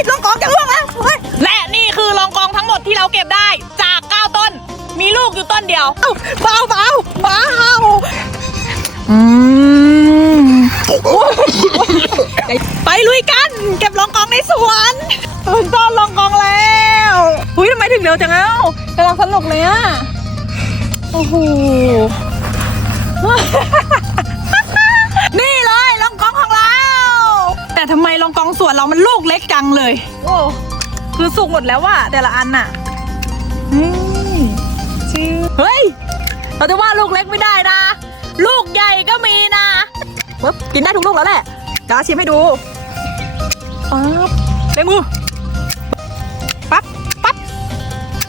ยลองกองจะล่วงแล้วเฮ้ยและนี่คือลองกองทั้งหมดที่เราเก็บได้จากเก้าต้น มีลูกอยู่ต้นเดียวเบาเบาเบาอืมไปลุยกัน เก็บลองกองในสวนตื่นต้นลองกองแล้วอุ้ยทำไมถึงเร็วจังเอ้ากำลังสนุกเลยอะโอ้โห แต่ทำไมรองกองสวนเรามันลูกเล็กจังเลย โอ้คือสุกหมดแล้วว่ะแต่ละอันน่ะอืมชื่อเฮ้ย เราจะว่าลูกเล็กไม่ได้นะ ลูกใหญ่ก็มีนะปึ๊บกินได้ทุกลูกแล้วแหละจ้าชิมให้ดูปั๊บเล็งมือปั๊บปั๊บ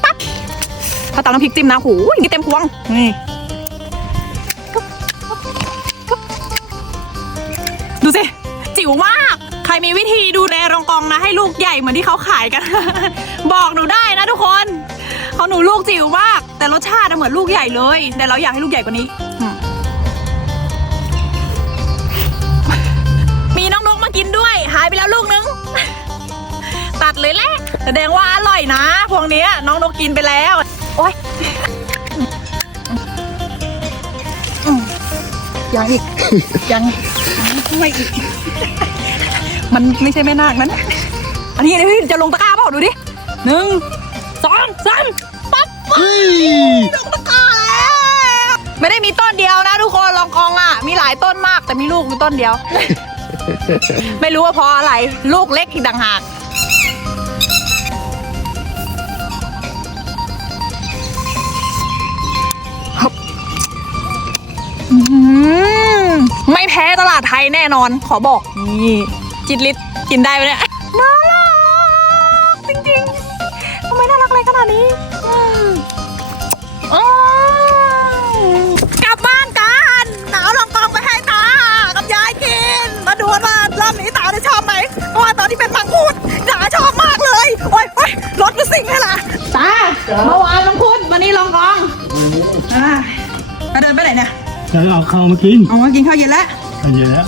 ปั๊บถ้าตำน้ำพริกจิ้มนะหูยอย่างนี้เต็มพวงนี่ดูสิ จิ๋วมาก ใครมีวิธีดูแลรองกองนะ ให้ลูกใหญ่เหมือนที่เขาขายกัน บอกหนูได้นะทุกคนเขาหนูลูกจิ๋วมาก แต่รสชาติเหมือนลูกใหญ่เลย แต่เราอยากให้ลูกใหญ่กว่านี้มีน้องนกมากินด้วย หายไปแล้วลูกนึง ตัดเลยแหละแสดงว่าอร่อยนะ พวกนี้น้องนกกินไปแล้ว ยังอีก ยังไม่อีก มันไม่ใช่แม่นาคนั้น อันนี้เดี๋ยวจะลงตะกร้าเปล่าดูดิหนึ่งสองสามปั๊บปั๊บลงตะกร้าแล้วไม่ได้มีต้นเดียวนะทุกคนลองกองอะ มีหลายต้นมากแต่มีลูกอยู่ต้นเดียว ไม่รู้ว่าเพราะอะไร ลูกเล็กอีกต่างหากอืาดไทยแน่นอนขอบอกนี่จิตลิศกินได้ไหมเนี่ยน่ารักจริงๆทำไมน่ารักอะไรขนาดนี้อืมอ้าวกลับบ้านกันหนาวลองกองไปให้ตากับยายกิน มาดูกันว่ารอบนี้ตาจะชอบไหมเพราะว่าตอนที่เป็นมังคุดตาชอบมากเลยโอ๊ยโอ๊ยรถก็สิ่งให้ล่ะตาเมื่อวานมังคุดวันนี้ลองกองอ่าจะเดินไปไหนเนี่ยฉันเอาข้าวมากินอ๋อกินข้าวเย็นแล้ว อันนี้แล้ว